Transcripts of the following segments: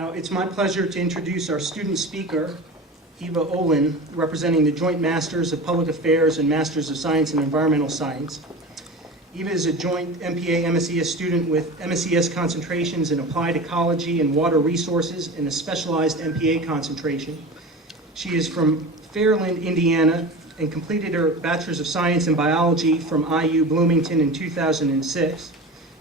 Now, it's my pleasure to introduce our student speaker, Eva Olin, representing the Joint Masters of Public Affairs and Masters of Science in Environmental Science. Eva is a joint MPA-MSES student with MSES concentrations in Applied Ecology and Water Resources and a specialized MPA concentration. She is from Fairland, Indiana, and completed her Bachelor's of Science in Biology from IU Bloomington in 2006.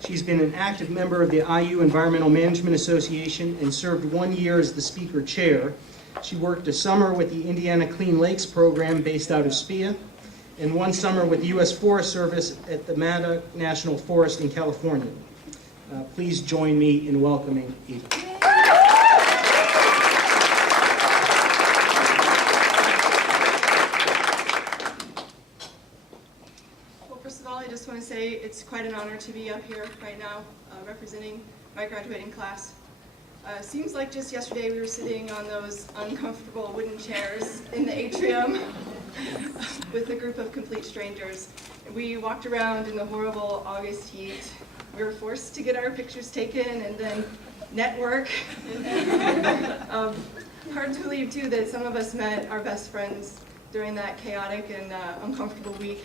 She's been an active member of the IU Environmental Management Association and served 1 year as the speaker chair. She worked a summer with the Indiana Clean Lakes program based out of SPIA, and 1 summer with the U.S. Forest Service at the Mata National Forest in California. Please join me in welcoming Eva. I just want to say it's quite an honor to be up here right now representing my graduating class. Seems like just yesterday we were sitting on those uncomfortable wooden chairs in the atrium with a group of complete strangers. We walked around in the horrible August heat. We were forced to get our pictures taken and then network. Hard to believe too that some of us met our best friends during that chaotic and uncomfortable week.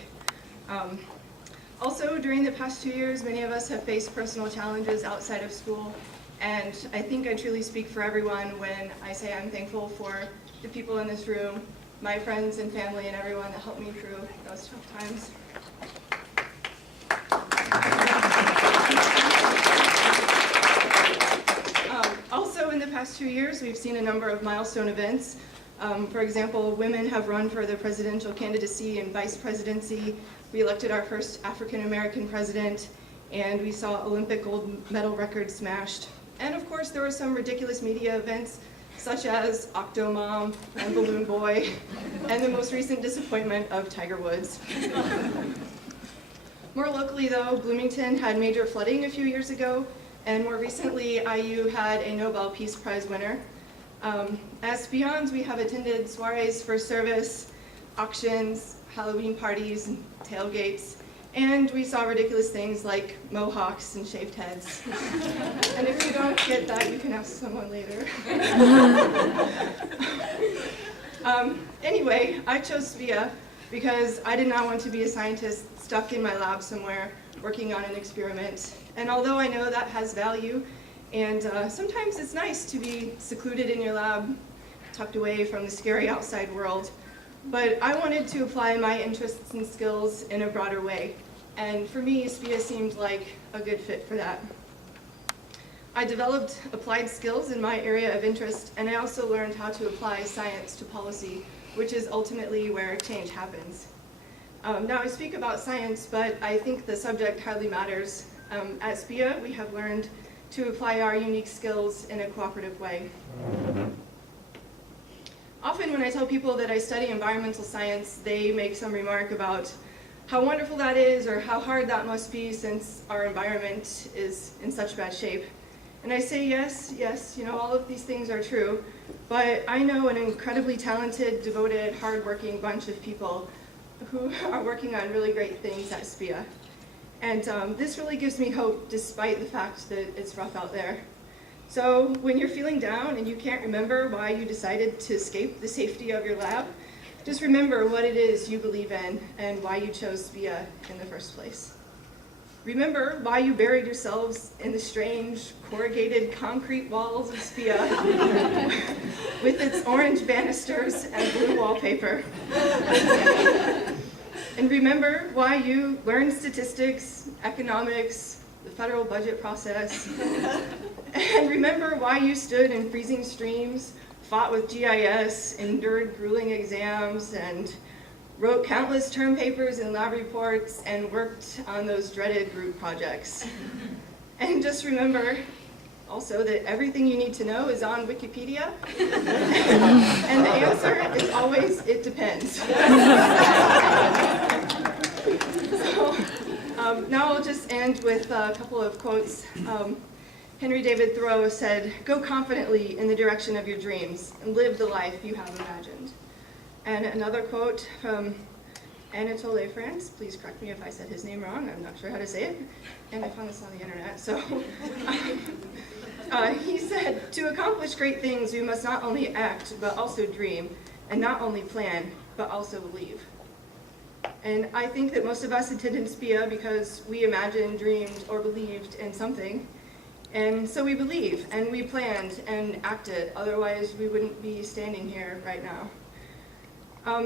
Also, during the past 2 years, many of us have faced personal challenges outside of school, and I think I truly speak for everyone when I say I'm thankful for the people in this room, my friends and family, and everyone that helped me through those tough times. Also, in the past 2 years, we've seen a number of milestone events. For example, women have run for the presidential candidacy and vice presidency. We elected our first African-American president, and we saw Olympic gold medal records smashed. And of course, there were some ridiculous media events, such as Octomom and Balloon Boy, and the most recent disappointment of Tiger Woods. More locally, though, Bloomington had major flooding a few years ago, and more recently, IU had a Nobel Peace Prize winner. As Beyonds, we have attended soirees for service, auctions, Halloween parties, and tailgates, and we saw ridiculous things like mohawks and shaved heads. And if you don't get that, you can ask someone later. Anyway, I chose SPIA because I did not want to be a scientist stuck in my lab somewhere working on an experiment. And although I know that has value, and sometimes it's nice to be secluded in your lab, tucked away from the scary outside world, but I wanted to apply my interests and skills in a broader way, and for me, SPIA seemed like a good fit for that. I developed applied skills in my area of interest, and I also learned how to apply science to policy, which is ultimately where change happens. Now I speak about science, but I think the subject hardly matters. At SPIA, we have learned to apply our unique skills in a cooperative way. Often when I tell people that I study environmental science, they make some remark about how wonderful that is or how hard that must be since our environment is in such bad shape. And I say yes, you know, all of these things are true, but I know an incredibly talented, devoted, hardworking bunch of people who are working on really great things at SPIA. And this really gives me hope despite the fact that it's rough out there. So when you're feeling down and you can't remember why you decided to escape the safety of your lab, just remember what it is you believe in and why you chose SPIA in the first place. Remember why you buried yourselves in the strange, corrugated concrete walls of SPIA with its orange banisters and blue wallpaper. And remember why you learned statistics, economics, the federal budget process. And remember why you stood in freezing streams, fought with GIS, endured grueling exams, and wrote countless term papers and lab reports, and worked on those dreaded group projects. And just remember also that everything you need to know is on Wikipedia, and the answer is always, it depends. So, now I'll just end with a couple of quotes. Henry David Thoreau said, "Go confidently in the direction of your dreams and live the life you have imagined." And another quote from Anatole France, please correct me if I said his name wrong, I'm not sure how to say it, and I found this on the internet, so. He said, "To accomplish great things, we must not only act, but also dream, and not only plan, but also believe." And I think that most of us attended SPIA because we imagined, dreamed, or believed in something. And so we believe, and we planned and acted, otherwise we wouldn't be standing here right now.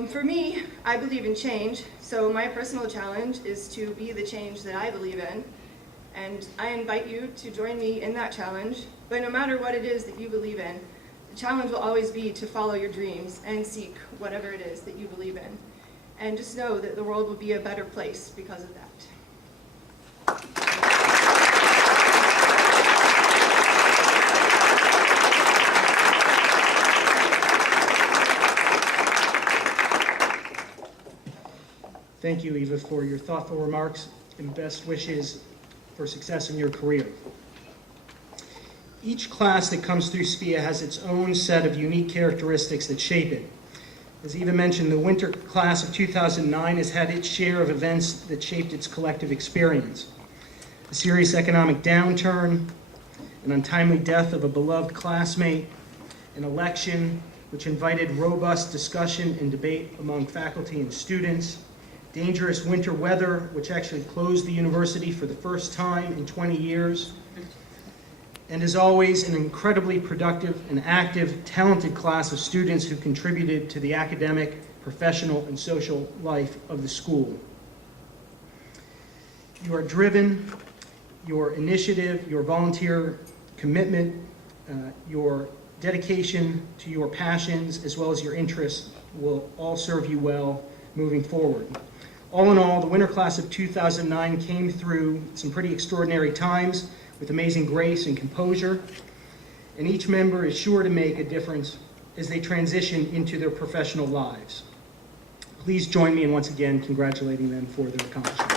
For me, I believe in change, so my personal challenge is to be the change that I believe in. And I invite you to join me in that challenge, but no matter what it is that you believe in, the challenge will always be to follow your dreams and seek whatever it is that you believe in. And just know that the world will be a better place because of that. Thank you, Eva, for your thoughtful remarks and best wishes for success in your career. Each class that comes through SPIA has its own set of unique characteristics that shape it. As Eva mentioned, the winter class of 2009 has had its share of events that shaped its collective experience. A serious economic downturn, an untimely death of a beloved classmate, an election which invited robust discussion and debate among faculty and students, dangerous winter weather, which actually closed the university for the first time in 20 years, and as always, an incredibly productive and active, talented class of students who contributed to the academic, professional, and social life of the school. Your driven, your initiative, your volunteer commitment, your dedication to your passions, as well as your interests, will all serve you well moving forward. All in all, the winter class of 2009 came through some pretty extraordinary times with amazing grace and composure, and each member is sure to make a difference as they transition into their professional lives. Please join me in once again congratulating them for their accomplishments.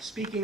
Speaking of